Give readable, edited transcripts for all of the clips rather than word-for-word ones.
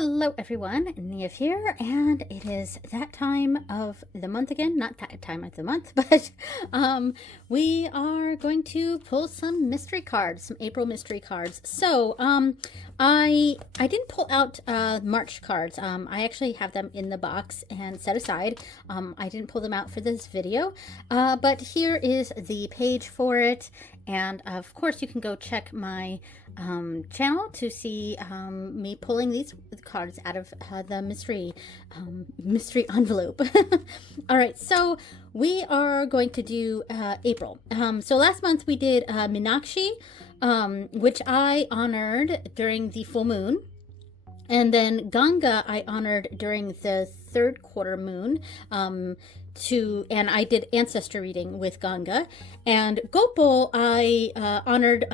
Hello everyone, Neve here, and it is that time of the month again. Not that time of the month, but we are going to pull some mystery cards, some April mystery cards. So I didn't pull out March cards. I actually have them in the box and set aside. I didn't pull them out for this video, but here is the page for it. And of course, you can go check my channel to see me pulling these cards out of the mystery envelope. All right, so we are going to do April. So last month we did Meenakshi, which I honored during the full moon. And then Ganga I honored during the third quarter moon. And I did ancestor reading with Ganga, and Gopal I honored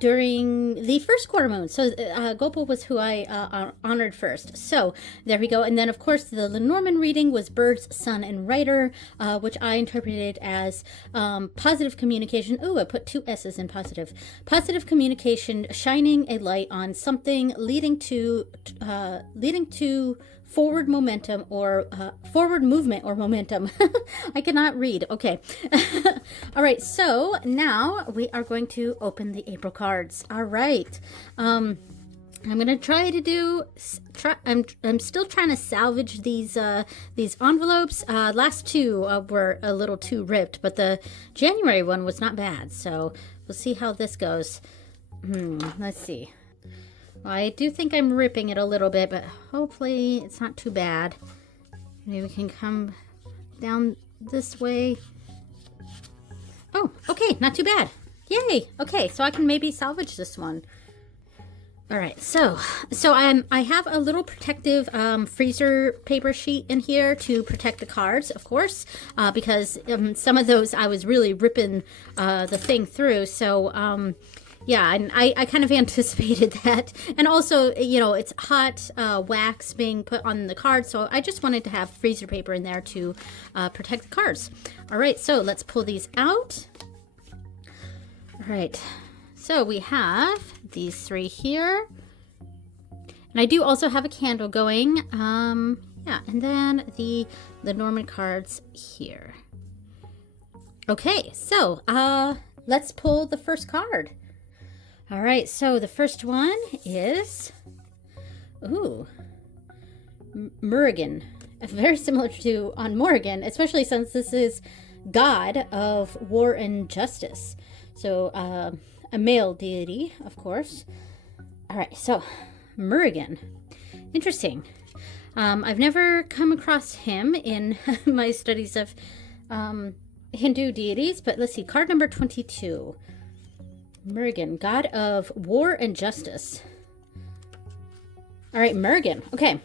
during the first quarter moon. So Gopal was who I honored first. So there we go. And then of course the Lenormand reading was Birds, Sun, and Writer, which I interpreted as positive communication. Oh, I put two S's in positive. Positive communication, shining a light on something leading to forward momentum or forward movement or momentum. I cannot read. Okay. All right. So now we are going to open the April cards. All right. I'm going to try to do, I'm still trying to salvage these envelopes. Last two were a little too ripped, but the January one was not bad. So we'll see how this goes. Let's see. Well, I do think I'm ripping it a little bit, but hopefully it's not too bad. Maybe we can come down this way. Oh, okay, not too bad. Yay! Okay, so I can maybe salvage this one. All right, so I have a little protective freezer paper sheet in here to protect the cards, of course, because some of those I was really ripping the thing through. So yeah, and I kind of anticipated that. And also, you know, it's hot wax being put on the cards, so I just wanted to have freezer paper in there to protect the cards. All right, so let's pull these out. All right, so we have these three here. And I do also have a candle going. Yeah, and then the Norman cards here. Okay, so let's pull the first card. All right, so the first one is, Murugan. Very similar to on Morrigan, especially since this is God of War and Justice. So a male deity, of course. All right, so Murugan. Interesting. I've never come across him in my studies of Hindu deities, but let's see, card number 22. Murugan, God of War and Justice. All right, Murugan. Okay.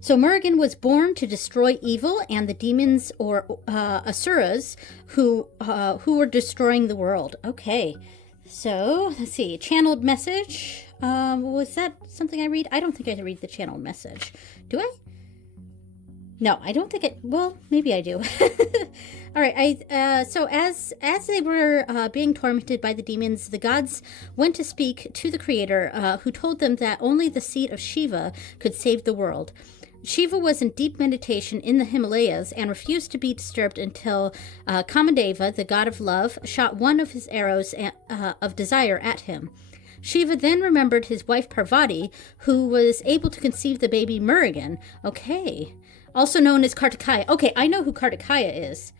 So Murugan was born to destroy evil and the demons or asuras who were destroying the world. Okay. So let's see. Channeled message. Was that something I read? I don't think I read the channeled message. Do I? No, I don't think it. Well, maybe I do. All right. So as they were being tormented by the demons, the gods went to speak to the Creator, who told them that only the seat of Shiva could save the world. Shiva was in deep meditation in the Himalayas and refused to be disturbed until Kamadeva, the god of love, shot one of his arrows of desire at him. Shiva then remembered his wife Parvati, who was able to conceive the baby Murugan. Okay. Also known as Kartikaya. Okay, I know who Kartikaya is.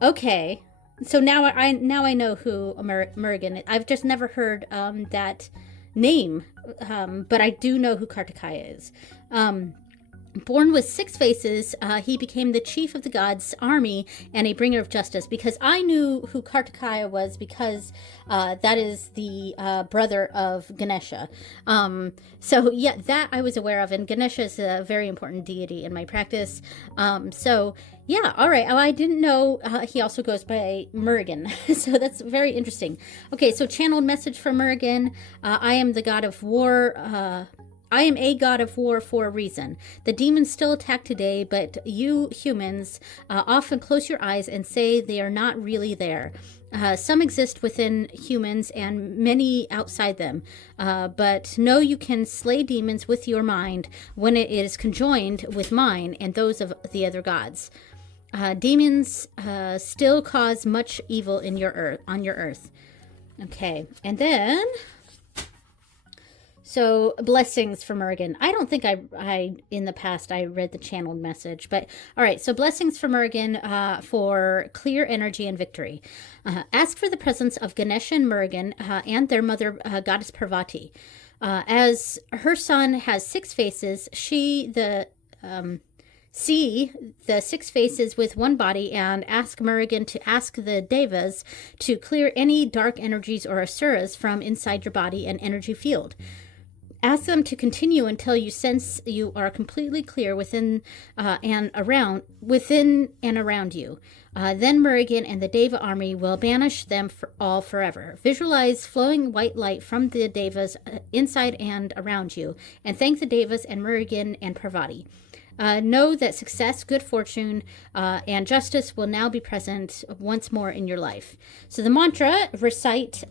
Okay. So now I know who Murugan is. I've just never heard that name, but I do know who Kartikaya is. Born with 6 faces, he became the chief of the gods' army and a bringer of justice. Because I knew who Kartikaya was, because that is the brother of Ganesha. So yeah, that I was aware of, and Ganesha is a very important deity in my practice. So yeah, all right. Oh, I didn't know he also goes by Murugan, so that's very interesting. Okay, so channeled message from Murugan. I am the god of war. I am a god of war for a reason. The demons still attack today, but you humans often close your eyes and say they are not really there. Some exist within humans and many outside them. But know you can slay demons with your mind when it is conjoined with mine and those of the other gods. Demons still cause much evil in on your earth. Okay, and then... So, blessings for Mergen. I don't think I in the past, I read the channeled message. But, all right. So, blessings for Mergen for clear energy and victory. Ask for the presence of Ganesh and Mergen and their mother, goddess Parvati. As her son has 6 faces, see the 6 faces with one body and ask Mergen to ask the Devas to clear any dark energies or asuras from inside your body and energy field. Ask them to continue until you sense you are completely clear within and around you. Then Mergen and the Deva army will banish them all forever. Visualize flowing white light from the Devas inside and around you, and thank the Devas and Mergen and Parvati. Know that success, good fortune, and justice will now be present once more in your life. So the mantra: recite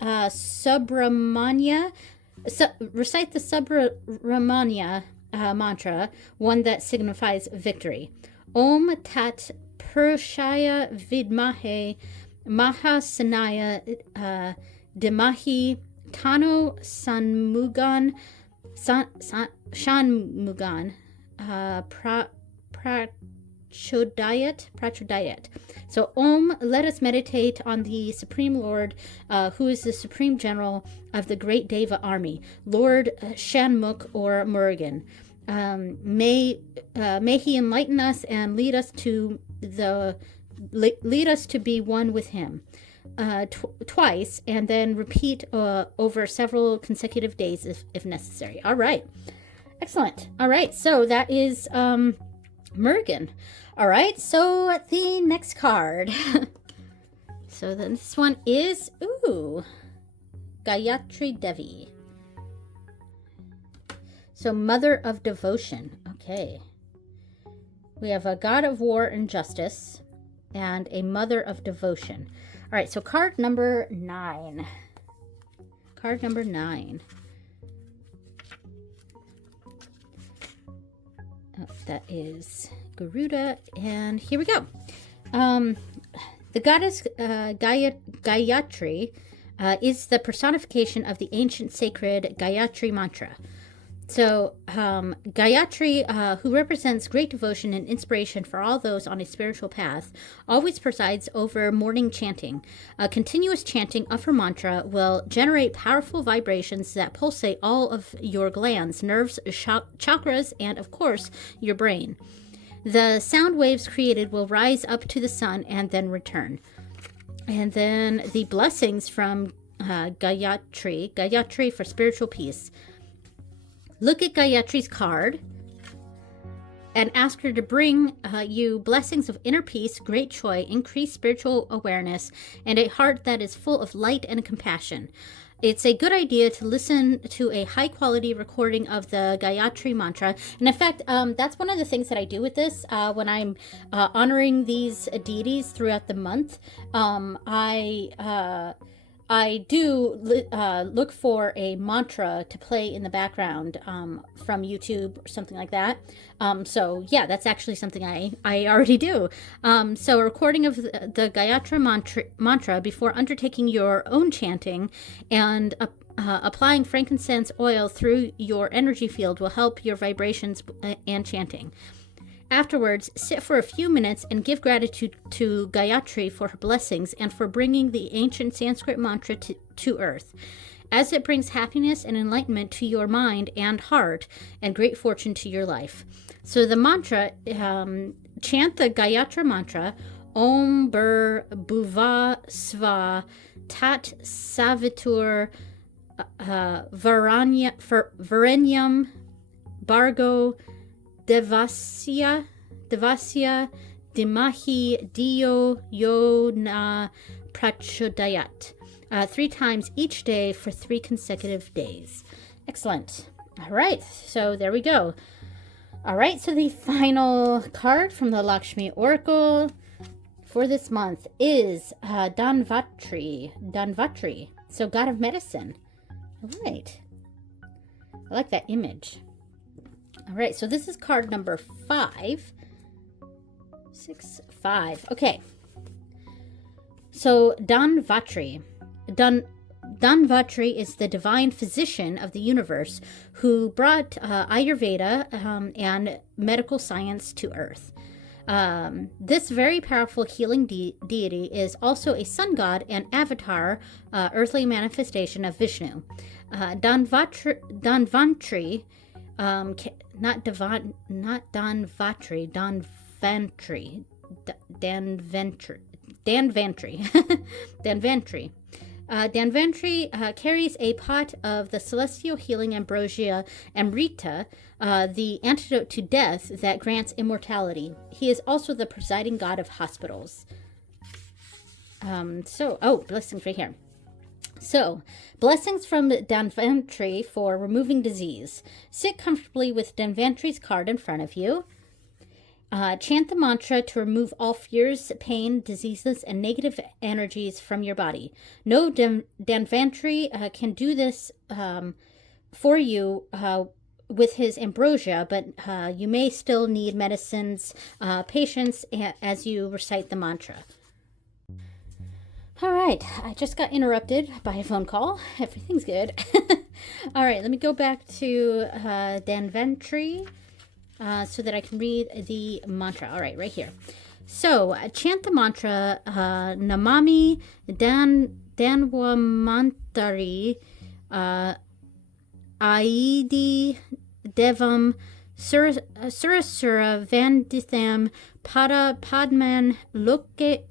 recite the Subramanya mantra, one that signifies victory. Om Tat Purushaya Vidmahe Mahasanaya Dimahi Tano Shanmugan Prachodayat. So, Om, let us meditate on the Supreme Lord, who is the Supreme General of the Great Deva Army, Lord Shanmukh or Murugan. May he enlighten us and lead us to be one with him. Twice, and then repeat over several consecutive days if necessary. All right. Excellent. All right. So that is Mergen. All right. So the next card. So then this one is, Gayatri Devi. So Mother of Devotion. Okay. We have a God of War and Justice and a Mother of Devotion. All right. So card number 9. Card number 9. That is Garuda, and here we go. The goddess Gayatri is the personification of the ancient sacred Gayatri mantra. So Gayatri, who represents great devotion and inspiration for all those on a spiritual path, always presides over morning chanting. Continuous chanting of her mantra will generate powerful vibrations that pulsate all of your glands, nerves, chakras, and of course, your brain. The sound waves created will rise up to the sun and then return. And then the blessings from Gayatri for spiritual peace. Look at Gayatri's card and ask her to bring you blessings of inner peace, great joy, increased spiritual awareness, and a heart that is full of light and compassion. It's a good idea to listen to a high-quality recording of the Gayatri mantra. And in fact, that's one of the things that I do with this. When I'm honoring these deities throughout the month, I do look for a mantra to play in the background from YouTube or something like that. So yeah, that's actually something I already do. So a recording of the Gayatri mantra before undertaking your own chanting and applying frankincense oil through your energy field will help your vibrations and chanting. Afterwards, sit for a few minutes and give gratitude to Gayatri for her blessings and for bringing the ancient Sanskrit mantra to earth, as it brings happiness and enlightenment to your mind and heart and great fortune to your life. So the mantra, chant the Gayatri mantra, Om Bur Bhuva Sva Tat Savitur Varenyam Bargo Devasya Dimahi Dio Yona Prachodayat. 3 times each day for 3 consecutive days. Excellent. All right, so there we go. All right, so the final card from the Lakshmi Oracle for this month is Danvatri. Danvatri. So god of medicine. All right. I like that image. All right, so this is card number 5. 6, 5. Okay. So Danvatri. Danvatri is the divine physician of the universe who brought Ayurveda and medical science to Earth. This very powerful healing deity is also a sun god and avatar, earthly manifestation of Vishnu. Danvatri, not Danvatri, Danvantri. Danvantri carries a pot of the celestial healing ambrosia Amrita, the antidote to death that grants immortality. He is also the presiding god of hospitals. Blessings right here. So, blessings from Danvantri for removing disease. Sit comfortably with Danvantri's card in front of you. Chant the mantra to remove all fears, pain, diseases, and negative energies from your body. No, Danvantri can do this for you with his ambrosia, but you may still need medicines, patience, as you recite the mantra. All right, I just got interrupted by a phone call. Everything's good. All right, let me go back to Danvantri so that I can read the mantra. All right, right here. So, chant the mantra, Namami Danvamantari Aidi Devam Surasura Vanditham Pada Padman Loke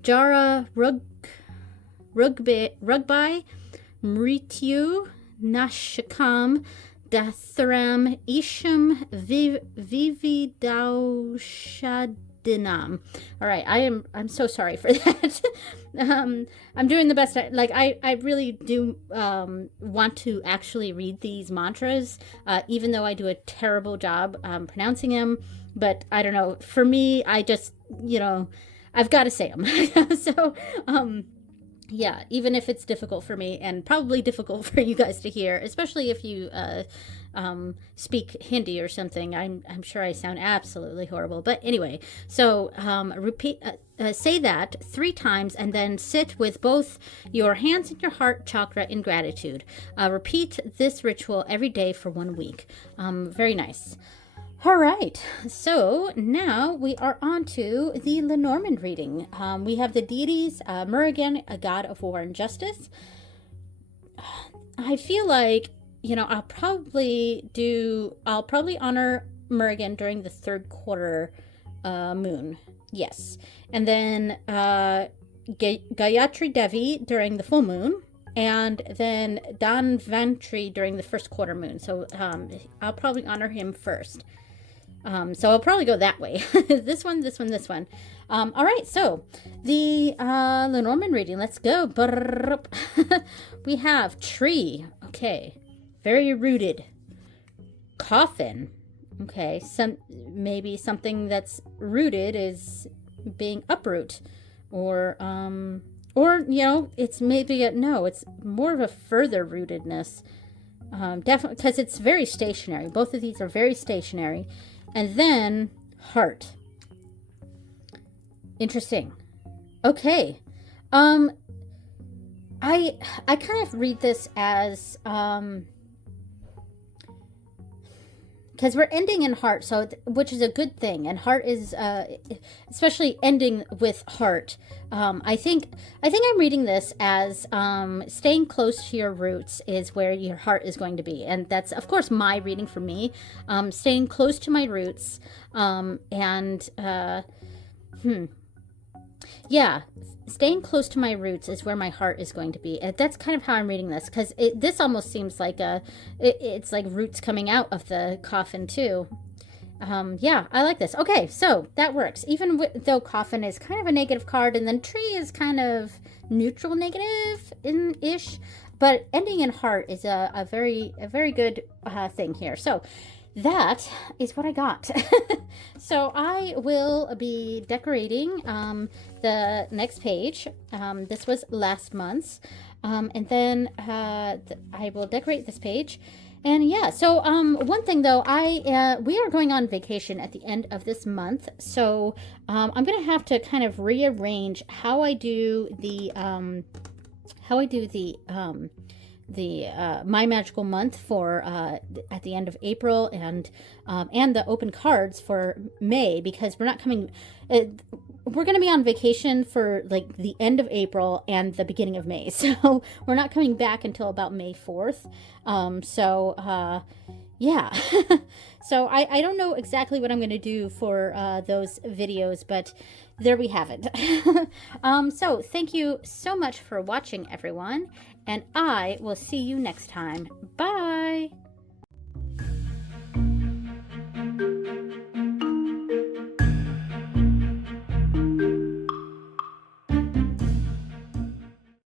Jara Rugbai Mrityu Nashakam Datharam Isham Vividaushadinam. All right, I'm so sorry for that. I'm doing the best. I really do want to actually read these mantras, even though I do a terrible job pronouncing them. But I don't know. For me, I just, I've got to say them. So, yeah, even if it's difficult for me and probably difficult for you guys to hear, especially if you speak Hindi or something, I'm sure I sound absolutely horrible. But anyway, so say that 3 times and then sit with both your hands in your heart chakra in gratitude. Repeat this ritual every day for 1 week. Very nice. All right, so now we are on to the Lenormand reading. We have the deities, Murugan, a god of war and justice. I feel like, I'll probably honor Murugan during the 3rd quarter moon. Yes. And then Gayatri Devi during the full moon. And then Danvantri during the 1st quarter moon. So I'll probably honor him first. So I'll probably go that way. This one. All right, so the Lenormand reading. Let's go. We have tree. Okay, very rooted. Coffin. Okay, maybe something that's rooted is being uproot, or it's maybe it's more of a further rootedness. Definitely, because it's very stationary. Both of these are very stationary. And then heart. Interesting. Okay. I kind of read this as because we're ending in heart, so which is a good thing, and heart is especially ending with heart. I think I'm reading this as staying close to your roots is where your heart is going to be, and that's of course my reading for me. Staying close to my roots, staying close to my roots is where my heart is going to be. And that's kind of how I'm reading this, because this almost seems like it's like roots coming out of the coffin too. Yeah, I like this. Okay, so that works. Even though coffin is kind of a negative card, and then tree is kind of neutral negative-ish, but ending in heart is a very good thing here. So that is what I got. So I will be decorating the next page. This was last month's. And then I will decorate this page. And yeah, so one thing though, we are going on vacation at the end of this month, so I'm gonna have to kind of rearrange how I do the My Magical Month for at the end of April, and the open cards for May, because we're not coming. We're going to be on vacation for like the end of April and the beginning of May, so we're not coming back until about May 4th. Yeah. So I don't know exactly what I'm going to do for those videos, but there we have it. So thank you so much for watching, everyone, and I will see you next time. Bye!